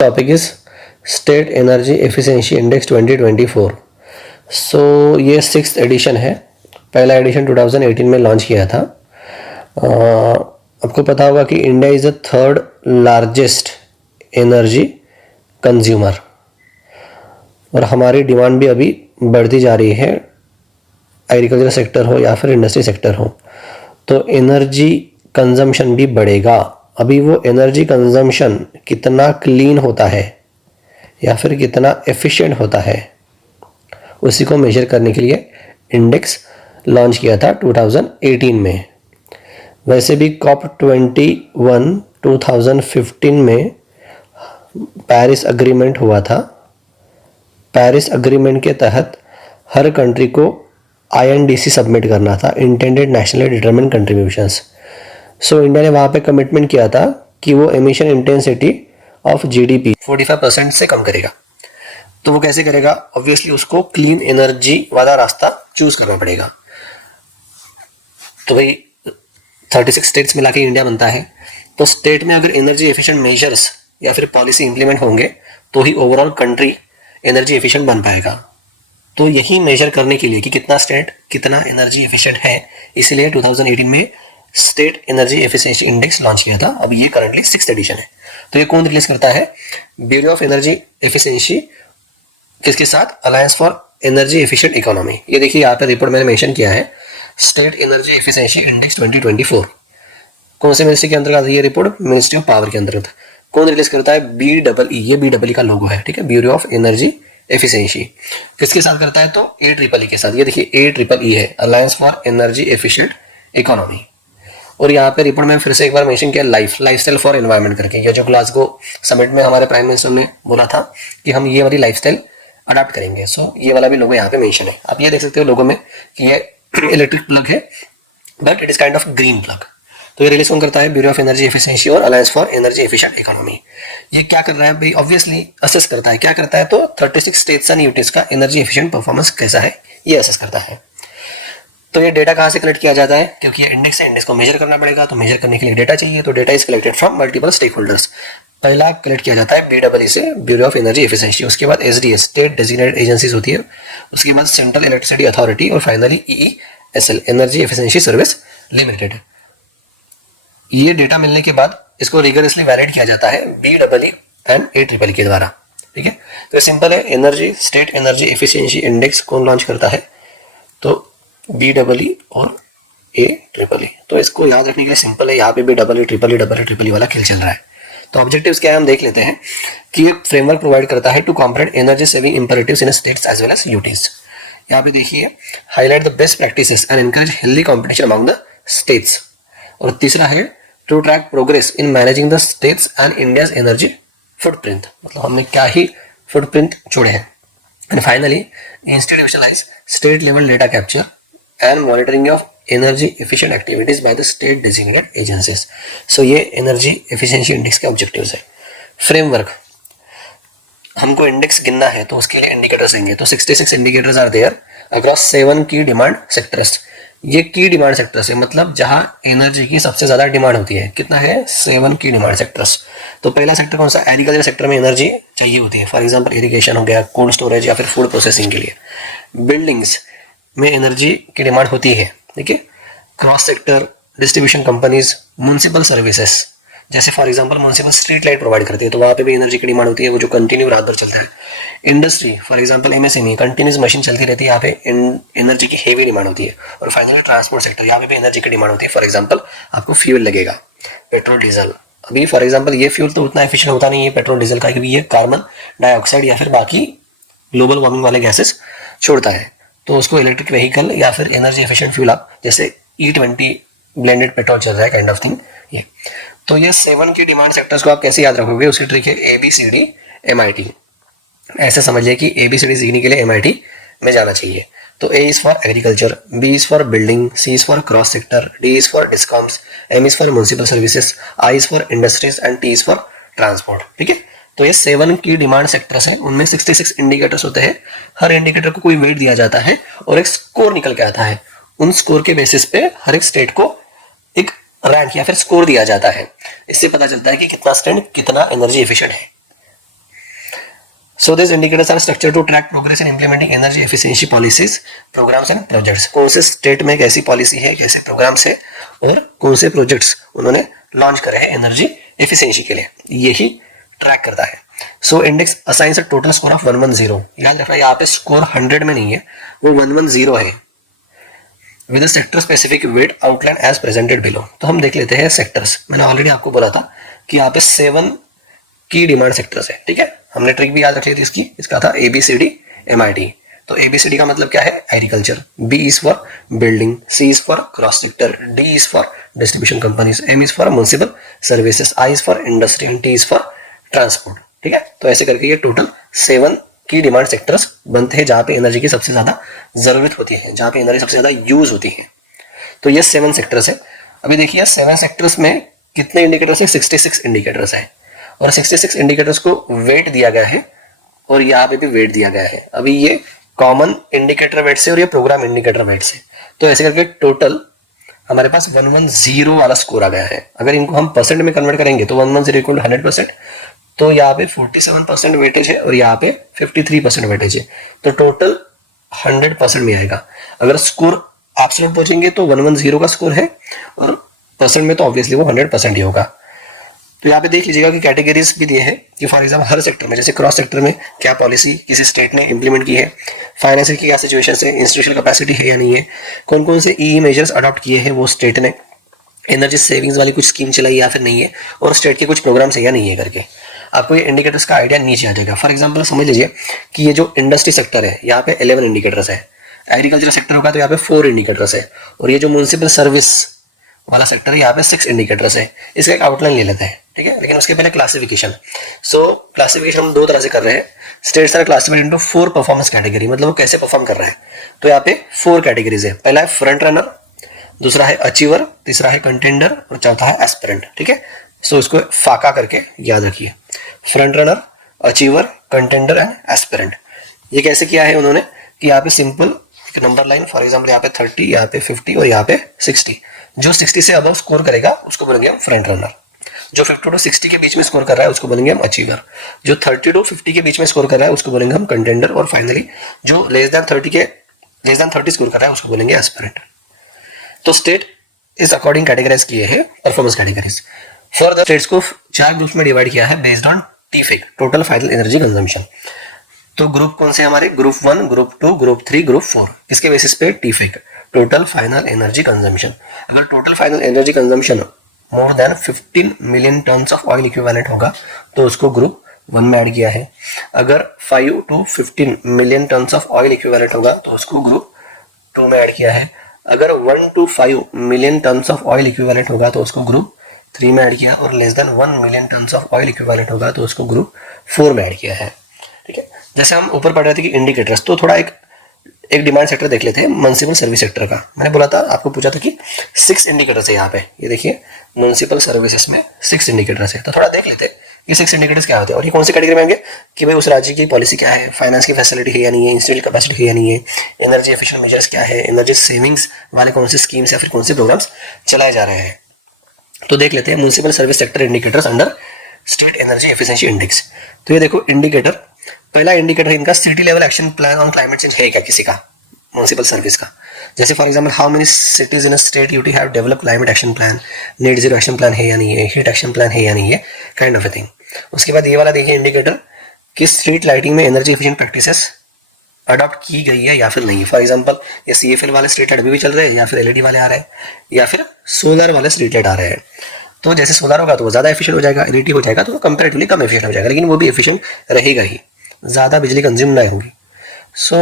Topic is state energy efficiency index 2024। सो ये 6th addition है। पहला एडिशन 2018 में लॉन्च किया था। आपको पता होगा कि India is the third largest energy consumer और हमारी डिमांड भी अभी बढ़ती जा रही है, एग्रीकल्चर सेक्टर हो या फिर इंडस्ट्री सेक्टर हो, तो एनर्जी कंजम्पशन भी बढ़ेगा। अभी वो एनर्जी कंजम्पशन कितना क्लीन होता है या फिर कितना एफिशिएंट होता है, उसी को मेजर करने के लिए इंडेक्स लॉन्च किया था 2018 में। वैसे भी COP21 2015 में पेरिस अग्रीमेंट हुआ था। पेरिस अग्रीमेंट के तहत हर कंट्री को INDC सबमिट करना था, intended nationally determined contributions. So India ने वहाँ पे कमिटमेंट किया था कि वो एमिशन इंटेंसिटी ऑफ GDP 45% से कम करेगा। तो वो कैसे करेगा? ऑब्वियसली उसको क्लीन एनर्जी वाला रास्ता चूज करना पड़ेगा। तो भाई 36 स्टेट्स मिला के इंडिया बनता है, तो स्टेट में अगर एनर्जी एफिशिएंट मेजर्स या फिर पॉलिसी इंप्लीमेंट होंगे तो ही ओवरऑल कंट्री एनर्जी एफिशिएंट बन पाएगा। तो यही मेजर करने के लिए कि कितना स्टेट कितना एनर्जी एफिशिएंट है, इसलिए 2018 में state energy efficiency index launch किया था। अब ये करंटली 6th एडिशन है। तो ये कौन रिलीज करता है? ब्यूरो ऑफ एनर्जी एफिशिएंसी, किसके साथ? Alliance for energy efficient economy. ये देखिए यहाँ पे रिपोर्ट मैंने मेंशन किया है, स्टेट एनर्जी एफिशिएंसी इंडेक्स 2024। कौन से मिनिस्ट्री के अंतर्गत है ये रिपोर्ट? मिनिस्ट्री ऑफ पावर के अंतर्गत। कौन रिलीज करता है? BEE। ये BEE का लोगो है, ठीक है, ब्यूरो ऑफ एनर्जी एफिशिएंसी। किसके साथ करता है? तो AEEE के साथ। ये देखिए AEEE है, alliance for energy efficient economy. और यहाँ पे रिपोर्ट में फिर से एक बार मेंशन किया लाइफस्टाइल फॉर एनवायरनमेंट करके। ये जो ग्लासगो समिट में हमारे प्राइम मिनिस्टर ने बोला था कि हम ये वाली लाइफस्टाइल अडॉप्ट करेंगे। सो ये वाला भी लोगो यहाँ पे मेंशन है। आप ये देख सकते हो लोगो में कि ये इलेक्ट्रिक प्लग है, but it is kind of green plug. तो ये रिलीज कौन करता है? ब्यूरो ऑफ एनर्जी एफिशिएंसी और alliance for energy efficient economy. ये क्या कर रहा है भाई? ऑब्वियसली असेस करता है। क्या करता है? तो 36 स्टेट्स एंड यूनिट्स का एनर्जी एफिशिएंट परफॉर्मेंस कैसा है, ये असेस करता है। तो ये डेटा कहाँ से कलेक्ट किया जाता है? क्योंकि ये इंडेक्स है, इंडेक्स को मेजर करना पड़ेगा, तो मेजर करने के लिए डेटा चाहिए। तो data is collected from multiple stakeholders. पहला कलेक्ट किया जाता है BEE से, ब्यूरो ऑफ एनर्जी एफिशिएंसी। उसके बाद SDS, स्टेट डेजिग्नेटेड एजेंसीज होती है। उसके बाद सेंट्रल इलेक्ट्रिसिटी अथॉरिटी और finally EESL, energy efficiency service limited. ये डेटा मिलने के बाद इसको रिगरसली वैलिडेट किया जाता है BEE एंड AEEE के द्वारा, ठीक है। तो सिंपल है, energy state energy efficiency index कौन लॉन्च करता है? तो BEE और AEEE। तो इसको याद रखने के लिए सिंपल है, यहाँ पे भी EEE वाला खेल चल रहा है। तो ऑब्जेक्टिव्स क्या है हम देख लेते हैं कि ये फ्रेमवर्क प्रोवाइड करता है to comprehend energy saving imperatives in states as well as utilities. यहाँ पे देखिए, highlight the best practices and encourage healthy competition among the states. और तीसरा है to track progress in managing the states and India's energy footprint, मतलब हमने क्या ही फुटप्रिंट छोड़े हैं। And finally institutionalise state level data capture and monitoring of energy efficient activities by the state designated agencies। so ये energy efficiency index के objectives है। Framework, हमको इंडेक्स गिनना है तो उसके लिए इंडिकेटर्स देंगे। तो 66 इंडिकेटर्स आर देयर अक्रॉस 7 की डिमांड सेक्टर्स। ये की डिमांड सेक्टर्स है, मतलब जहां एनर्जी की सबसे ज्यादा डिमांड होती है। कितना है? 7 की डिमांड सेक्टर्स। तो पहला सेक्टर कौन सा? एग्रीकल्चर सेक्टर में एनर्जी चाहिए होती है, फॉर एग्जाम्पल इरिगेशन हो गया, कोल्ड स्टोरेज या फिर फूड प्रोसेसिंग के लिए। बिल्डिंग्स में एनर्जी की डिमांड होती है, ठीक है। Cross sector distribution companies, municipal services, जैसे for example municipal street light provide करती है, तो वहाँ पे भी एनर्जी की डिमांड होती है, वो जो कंटिन्यू रात भर चलता है। Industry, for example MSME, continuous machine चलती रहती है, यहाँ पे एनर्जी की हेवी डिमांड होती है। और फाइनली ट्रांसपोर्ट सेक्टर, यहाँ पे भी एनर्जी की डिमांड होती है। फॉर एग्जाम्पल आपको फ्यूल लगेगा, पेट्रोल डीजल। अभी फॉर एग्जाम्पल ये फ्यूल तो उतना एफिशिएंट होता नहीं है पेट्रोल डीजल का, क्योंकि ये कार्बन डाइऑक्साइड या फिर बाकी ग्लोबल वार्मिंग वाले गैसेस छोड़ता है। तो उसको इलेक्ट्रिक व्हीकल या फिर एनर्जी एफिशिएंट फ्यूल आप, जैसे E20 ब्लेंडेड पेट्रोल चल रहा है, काइंड ऑफ थिंग ये। तो ये 7 की डिमांड सेक्टर्स को आप कैसे याद रखोगे? उसकी ट्रिक है ABCD MIT। ऐसा समझिए कि ABCD सीखने के लिए MIT में जाना चाहिए। तो A is for agriculture, B is for building, C is for cross sector, D is for discoms, M is for municipal services, I is for industries and T is for transport, ठीक है। तो ये 7 की demand sectors हैं, उनमें 66 indicators होते हैं। हर indicator को कोई वेट दिया जाता है और एक स्कोर निकल के आता है। उन स्कोर के बेसिस पे हर एक स्टेट को एक रैंक या फिर स्कोर दिया जाता है। इससे पता चलता है कि कितना स्टेट कितना एनर्जी एफिशिएंट है। So these indicators are structured to track progress in implementing energy efficiency policies, programs and projects. कौन से स्टेट में कैसी पॉलिसी है, कैसे प्रोग्राम्स है और कौन से प्रोजेक्ट्स उन्होंने लॉन्च करे हैं एनर्जी एफिशिएंसी के लिए, यही ट्रैक करता है. So index assigns a total score of 110. याद रखना यहाँ पे स्कोर 100 में नहीं है, वो 110 है with sector specific weight outline as presented below. तो हम देख लेते हैं सेक्टर्स. मैंने ऑलरेडी आपको बोला था कि यहाँ पे 7 की डिमांड सेक्टर्स है. ठीक है, हमने ट्रिक भी याद रखी थी इसकी. इसका था ABCD MIT. तो ABCD का मतलब क्या है? Agriculture. B is for building, C is for cross sector, D is for distribution companies, M is for municipal services, I is for industry and T is for transport. ठीक है, तो ऐसे करके ये टोटल 7 की डिमांड सेक्टर्स बनते हैं जहां पे एनर्जी की सबसे ज्यादा जरूरत होती है, जहां पे एनर्जी सबसे ज्यादा यूज होती है. तो ये 7 सेक्टर्स है. अभी देखिए 7 सेक्टर्स में कितने इंडिकेटर्स है? 66 इंडिकेटर्स है और 66 इंडिकेटर्स को वेट दिया गया है और यहाँ पे भी वेट दिया गया है. अभी ये कॉमन इंडिकेटर वेट से और ये प्रोग्राम इंडिकेटर वेट से, तो ऐसे करके टोटल हमारे पास 110 वाला स्कोर आ गया है. अगर इनको हम परसेंट में कन्वर्ट करेंगे तो 110 इक्वल 100%, तो यहाँ पे 47% वेटेज है और यहाँ पे 53% वेटेज है, तो टोटल 100% में आएगा. अगर स्कोर एब्सोल्यूट पहुंचेंगे तो 110 का स्कोर है और परसेंट में तो ऑब्वियसली वो 100% ही होगा. तो यहाँ पे देख लीजिएगा कि कैटेगरीज भी दिए हैं कि फॉर एग्जाम्पल हर सेक्टर में, जैसे क्रॉस सेक्टर में क्या पॉलिसी किसी स्टेट ने इंप्लीमेंट की है, फाइनेंशियल की क्या सिचुएशन है, इंस्टीट्यूशनल कैपेसिटी है या नहीं है, कौन कौन से ई मेजर्स अडॉप्ट किए हैं वो स्टेट ने, एनर्जी सेविंग्स वाली कुछ स्कीम चलाई या फिर नहीं है, और स्टेट के कुछ प्रोग्राम्स है या नहीं है करके आपको ये इंडिकेटर्स का आइडिया नीचे आ जाएगा. फॉर एग्जाम्पल समझ लीजिए कि ये जो इंडस्ट्री सेक्टर है यहाँ पे 11 इंडिकेटर्स है, एग्रीकल्चर सेक्टर होगा तो यहाँ पे 4 इंडिकेटर्स है, और ये जो म्युनिसिपल सर्विस वाला सेक्टर है यहाँ पे 6 इंडिकेटर्स है. इसका एक आउटलाइन ले लेते हैं. ठीक है, लेकिन उसके पहले क्लासिफिकेशन. सो क्लासिफिकेशन हम 2 तरह से कर रहे हैं. States are classified into 4 performance category, मतलब वो कैसे परफॉर्म कर रहा है. तो यहाँ पे 4 कैटेगरीज है. पहला है फ्रंट रनर, दूसरा है अचीवर, तीसरा है कंटेंडर और चौथा है एस्पिरेंट. ठीक है, सो इसको फाका करके याद रखिए. Front runner, achiever, contender and aspirant. ये कैसे किया है उन्होंने कि यहाँ पे सिंपल एक नंबर लाइन, फॉर एग्जाम्पल यहाँ पे 30, यहाँ पे 50 और यहाँ पे 60. जो 60 से अबव स्कोर करेगा उसको बोलेंगे हम फ्रंट रनर. जो 50 टू 60 के बीच में स्कोर कर रहा है उसको बोलेंगे हम अचीवर. जो 30 टू 50 के बीच में स्कोर कर रहा है उसको बोलेंगे हम कंटेंडर. और फाइनली जो लेस देन 30 स्कोर कर रहा है उसको बोलेंगे एस्पिरेंट. तो स्टेट इस अकॉर्डिंग कैटेगराइज किए हैं performance categories. For the states को 4 ग्रुप्स में डिवाइड किया है based on TFEC, total final energy consumption. तो ग्रुप कौन से हमारे? Group 1, group 2, group 3, group 4. किसके बेसिस पे? TFEC, total final energy consumption. अगर total final energy consumption more than 15 million tons of oil equivalent होगा तो उसको ग्रुप 1 में ऐड किया है. अगर 5 to 15 million tons of oil equivalent होगा तो उसको ग्रुप 2 में ऐड किया है. अगर 1 to 5 million tons of oil equivalent होगा तो उसको ग्रुप 3 में ऐड किया. और less than 1 million tons of oil equivalent होगा तो उसको ग्रुप 4 में ऐड किया है. ठीक है, जैसे हम ऊपर पढ़ रहे थे कि इंडिकेटर्स, तो थोड़ा एक डिमांड सेक्टर देख लेते हैं, म्युनिसिपल सर्विस सेक्टर का. मैंने बोला था, आपको पूछा था कि 6 इंडिकेटर्स है यहाँ पे. ये देखिए म्युनिसिपल सर्विसेज में 6 इंडिकेटर्स है. तो थोड़ा देख लेते हैं ये 6 इंडिकेटर्स क्या होते हैं और ये कौन सी कैटेगरी में आएंगे कि भाई उस राज्य की पॉलिसी क्या है, फाइनेंस की फैसिलिटी है या नहीं है, इंस्टीट्यूशनल कैपेसिटी है या नहीं है, एनर्जी एफिशिएंट मेजर्स क्या है, एनर्जी सेविंग्स वाले कौन से स्कीम्स या फिर कौन से प्रोग्राम्स चलाए जा रहे हैं. तो देख लेते हैं municipal service sector indicators under state energy efficiency index. तो ये देखो इंडिकेटर, पहला इंडिकेटर इनका city level action plan on climate change है क्या किसी का, म्युनिसिपल सर्विस का. जैसे for example how many cities in a state UT have develop climate action plan, net zero action plan है या नहीं है, हीट एक्शन प्लान है या नहीं है, काइंड ऑफ ए थिंग. उसके बाद ये वाला देखिए इंडिकेटर कि स्ट्रीट लाइटिंग में एनर्जी एफिशिएंट प्रैक्टिसेस अडॉप्ट की गई है या फिर नहीं. फॉर एग्जांपल ये CFL वाले स्ट्रीट लाइट अभी भी चल रहे हैं या फिर LED वाले आ रहे हैं या फिर सोलर वाले स्ट्रीट लाइट आ रहे हैं. तो जैसे सोलर होगा तो वो ज़्यादा एफिशिएंट हो जाएगा, LED हो जाएगा तो वो कंपेरेटिवली कम एफिशिएंट हो जाएगा, लेकिन वो भी एफिशिएंट रहेगा ही, ज़्यादा बिजली कंज्यूम नहीं होगी. सो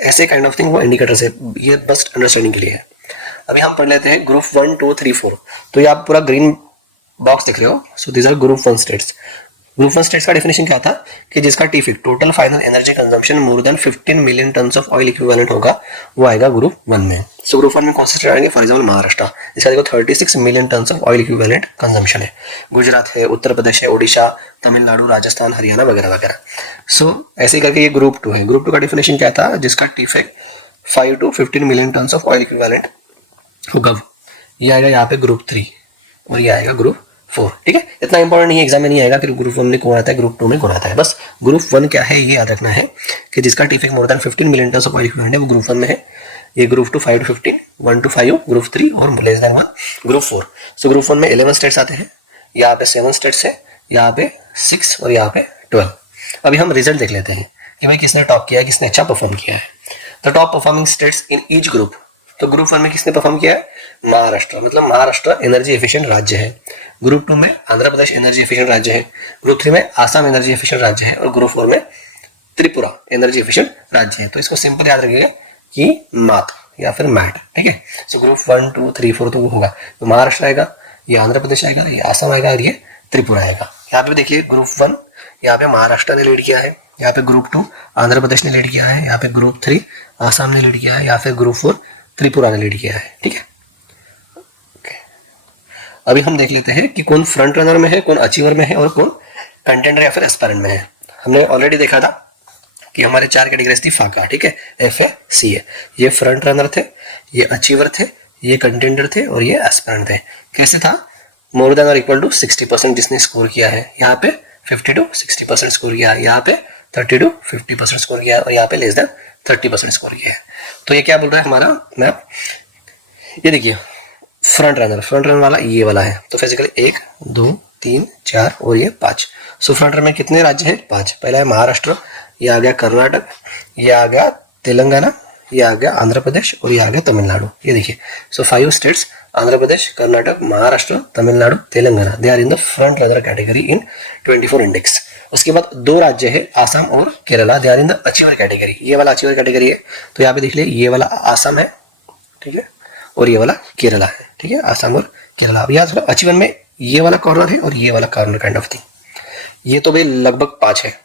ऐसे काइंड ऑफ थिंग वो इंडिकेटर्स है, ये बस अंडरस्टैंडिंग के लिए है. अभी हम पढ़ लेते हैं ग्रुप 1, 2, 3, 4. तो ये आप पूरा ग्रीन बॉक्स देख रहे हो. So these are group 1 states. Group 1 states का डेफिनेशन क्या था कि जिसका TFEC total final energy consumption more than 15 million tons of oil equivalent होगा वो आएगा ग्रुप 1 में. सो ग्रुप 1 में कौन से स्टेट आएंगे? फॉर एग्जांपल महाराष्ट्र, इसका देखो 36 million tons of oil equivalent consumption है. गुजरात है, उत्तर प्रदेश है, ओडिशा, तमिलनाडु, राजस्थान, हरियाणा वगैरह वगैरह. सो ऐसे ही करके ये ग्रुप 2 है. ग्रुप 2 का डेफिनेशन क्या था? जिसका TFEC 5 to 15 million tons of oil equivalent होगा, ये आएगा यहाँ पे ग्रुप 3 और ये आएगा ग्रुप 4, ठीक है। इतना इंपॉर्टेंट नहीं है, एग्जाम में नहीं आएगा कि ग्रुप 1 में कौन आता है, ग्रुप 2 में कौन आता है। बस ग्रुप 1 क्या है ये याद रखना है कि जिसका TFEC more than 15 million tons of oil equivalent है वो ग्रुप 1 में है। ये ग्रुप 2 5 to 15, 1 to 5 ग्रुप 3 और less than 1 group 4। So group 1 में 11 स्टेट्स आते हैं, यहाँ पे 7 स्टेट्स है, यहाँ पे 6 और यहाँ पे 12। अभी हम रिजल्ट देख लेते हैं कि भाई किसने टॉप किया है, किसने अच्छा परफॉर्म किया है। The top performing states in each group, तो ग्रुप 1 में किसने परफॉर्म किया है, महाराष्ट्र, मतलब महाराष्ट्र एनर्जी एफिशिएंट राज्य है। ग्रुप 2 में आंध्र प्रदेश एनर्जी एफिशिएंट राज्य है। ग्रुप 3 में आसाम एनर्जी एफिशिएंट राज्य है और ग्रुप 4 में त्रिपुरा एनर्जी एफिशिएंट राज्य है। तो इसको सिंपल याद रखिएगा कि मात या फिर मैट, ठीक है। सो ग्रुप 1 2 3 4 तो वो होगा, तो महाराष्ट्र आएगा, ये आंध्र प्रदेश आएगा, ये आसाम आएगा और ये त्रिपुरा आएगा। यहाँ पे देखिए ग्रुप 1 यहाँ पे महाराष्ट्र ने लीड किया है, यहाँ पे ग्रुप 2 आंध्र प्रदेश ने लीड किया है, यहाँ पे ग्रुप 3 आसाम ने लीड किया है, यहाँ पे ग्रुप 4 त्रिपुरा ने लीड किया है, ठीक है। अभी हम देख लेते हैं कि कौन फ्रंट रनर में है, कौन अचीवर में है और कौन कंटेंडर या फिर एस्पायरेंट में है। हमने ऑलरेडी देखा था कि हमारे 4 कैटेगरीज थी फाका, ठीक है, FA, ये फ्रंट रनर थे, ये अचीवर थे, ये कंटेंडर थे और ये एस्पायरेंट थे। कैसे था, मोर देन और इक्वल टू 60% जिसने स्कोर किया है, यहाँ पे 50 to 60% स्कोर किया है, यहाँ पे 30 to 50% स्कोर किया है और यहाँ पे लेस देन 30% स्कोर किया है। तो ये क्या बोल रहा है हमारा मैप, ये देखिए फ्रंट रनर वाला ये वाला है, तो फिजिकली 1 2 3 4 और ये 5। सो फ्रंट रनर में कितने राज्य हैं, 5। पहला है महाराष्ट्र, ये आ गया कर्नाटक, ये आ गया तेलंगाना, ये आ गया आंध्र प्रदेश और ये आ गया तमिलनाडु। ये देखिए, so 5 states Andhra Pradesh, Karnataka, Maharashtra, Tamil Nadu, Telangana, they are in the front runner category in 24 index. उसके बाद 2 राज्य है आसाम और Kerala, they are in the achiever category, ये वाला अचीवर कैटेगरी है। तो यहाँ पे देख लिया, ये वाला आसाम है, ठीक है, और ये वाला केरला है, ठीक है, आसाम और केरला। अब यहाँ अचीवर में ये वाला कॉर्नर है और ये वाला कॉर्नर काइंड ऑफ थिंग, ये तो भाई लगभग 5 है।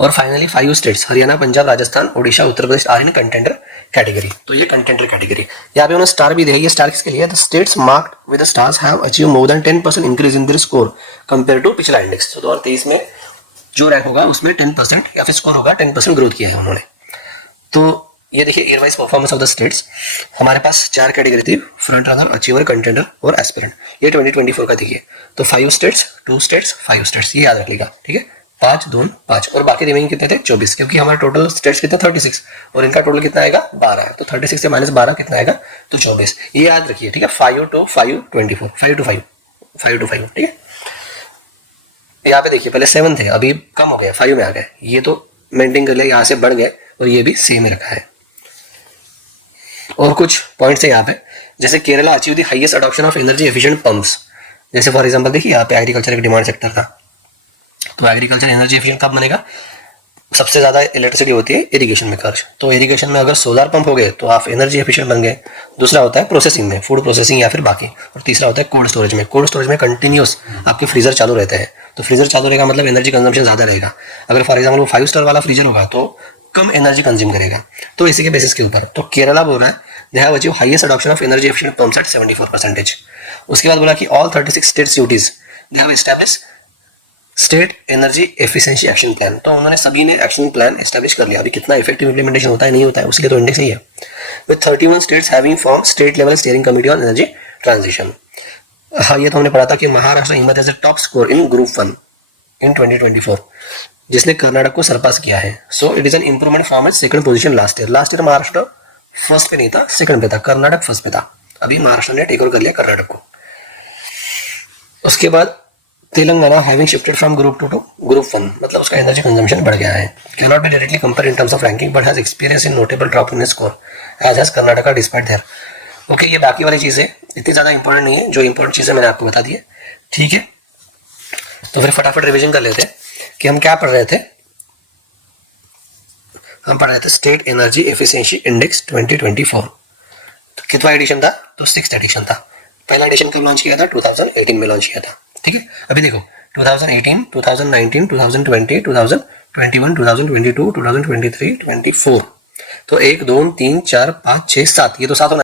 और finally 5 states Haryana, Punjab, Rajasthan, Odisha, Uttar Pradesh are in contender category. तो ये कंटेंडर कैटेगरी, यहाँ पे उन्होंने स्टार भी दिया, ये स्टार किसके लिए, the states marked with the stars have achieve more than 10% increase in their score compare to पिछला इंडेक्स। तो 2023 में जो रैंक होगा उसमें 10% या फिर स्कोर होगा 10% ग्रोथ किया है उन्होंने। तो ये देखिए year wise performance of the states, हमारे पास 4 कैटेगरी थी, फ्रंट रनर, अचीवर, कंटेंडर और एस्पिरेंट। ये 2024 का देखिए, तो 5 स्टेट्स 2 स्टेट्स 5 स्टेट्स, ये याद रखिएगा, ठीक है। 5 2 5 और बाकी रिमेनिंग कितने थे, 24, क्योंकि हमारे टोटल स्टेट्स कितने 36 और इनका टोटल कितना आएगा 12 है। तो 36 से -12 कितना आएगा, तो 24। ये याद रखिए, ठीक है। 5 to 5 24, 5 to 5 5 to 5, ठीक है। यहाँ पे देखिए पहले 7 थे, अभी कम हो गया, 5 में आ गए, ये तो मेंटेन कर लिया, यहाँ से बढ़ गए और ये भी सेम ही रखा है। और कुछ पॉइंट्स है यहाँ पे, जैसे Kerala achieve the highest adoption of energy efficient pumps. जैसे फॉर एग्जांपल देखिए यहाँ पे एग्रीकल्चर एक डिमांड सेक्टर था, तो एग्रीकल्चर एनर्जी एफिशिएंट कब बनेगा, सबसे ज्यादा इलेक्ट्रिसिटी होती है इरिगेशन में खर्च, तो इरिगेशन में अगर सोलर पंप हो गए तो आप एनर्जी एफिशिएंट बन गए। दूसरा होता है प्रोसेसिंग में, फूड प्रोसेसिंग या फिर बाकी, और तीसरा होता है कोल्ड स्टोरेज में। कोल्ड स्टोरेज में कंटिन्यूस आपके फ्रीजर चालू रहते हैं, तो फ्रीजर चालू रहेगा मतलब एनर्जी कंजम्पशन ज्यादा रहेगा। अगर फॉर एग्जाम्पल वो 5 स्टार वाला फ्रीजर होगा तो कम एनर्जी कंज्यूम करेगा। तो इसी के बेसिस के ऊपर तो केरला बोल रहा है they have achieve highest adoption of energy efficient pumps at 74%। उसके बाद बोला कि all 36 state duties they have establish state energy efficiency action plan. तो उन्होंने सभी ने एक्शन प्लान एस्टैब्लिश कर लिया। अभी कितना इफेक्टिव इंप्लीमेंटेशन होता है नहीं होता है उसके लिए तो इंडेक्स ही है। With 31 states having form state level steering committee on energy transition. हाँ, ये तो हमने पढ़ा था कि महाराष्ट्र हिम्मत as a top score in group 1 in 2024, जिसने कर्नाटक को सरपास किया है। So it is an improvement from its second position last year. Last year Maharashtra first पे नहीं था, सेकंड पे था, कर्नाटक फर्स्ट पे था। अभी महाराष्ट्र ने टेक ओवर कर लिया कर्नाटक को। उसके बाद Telangana having shifted from group 2 to group 1, मतलब उसका एनर्जी कंजम्पशन बढ़ गया है। Can not be directly compare in terms of ranking but has experience in notable drop in score as has Karnataka despite there. Okay, ये बाकी वाली चीजें इतनी ज्यादा इंपॉर्टेंट नहीं है, जो इंपॉर्टेंट चीजें मैंने आपको बता दी है, ठीक है। तो फिर फटाफट रिविजन कर लेते हैं कि हम क्या पढ़ रहे थे। हम पढ़ रहे थे स्टेट एनर्जी एफिशिएंसी इंडेक्स 2024। तो कितना एडिशन था, तो 6th एडिशन था। पहला एडिशन कब लॉन्च किया था, 2018 में लॉन्च किया था, ठीक है। अभी देखो 2018, 2019, 2020, 2021, 2022, 2023, 24, तो 1 2 3 4 5 6 7, ये तो 7 होना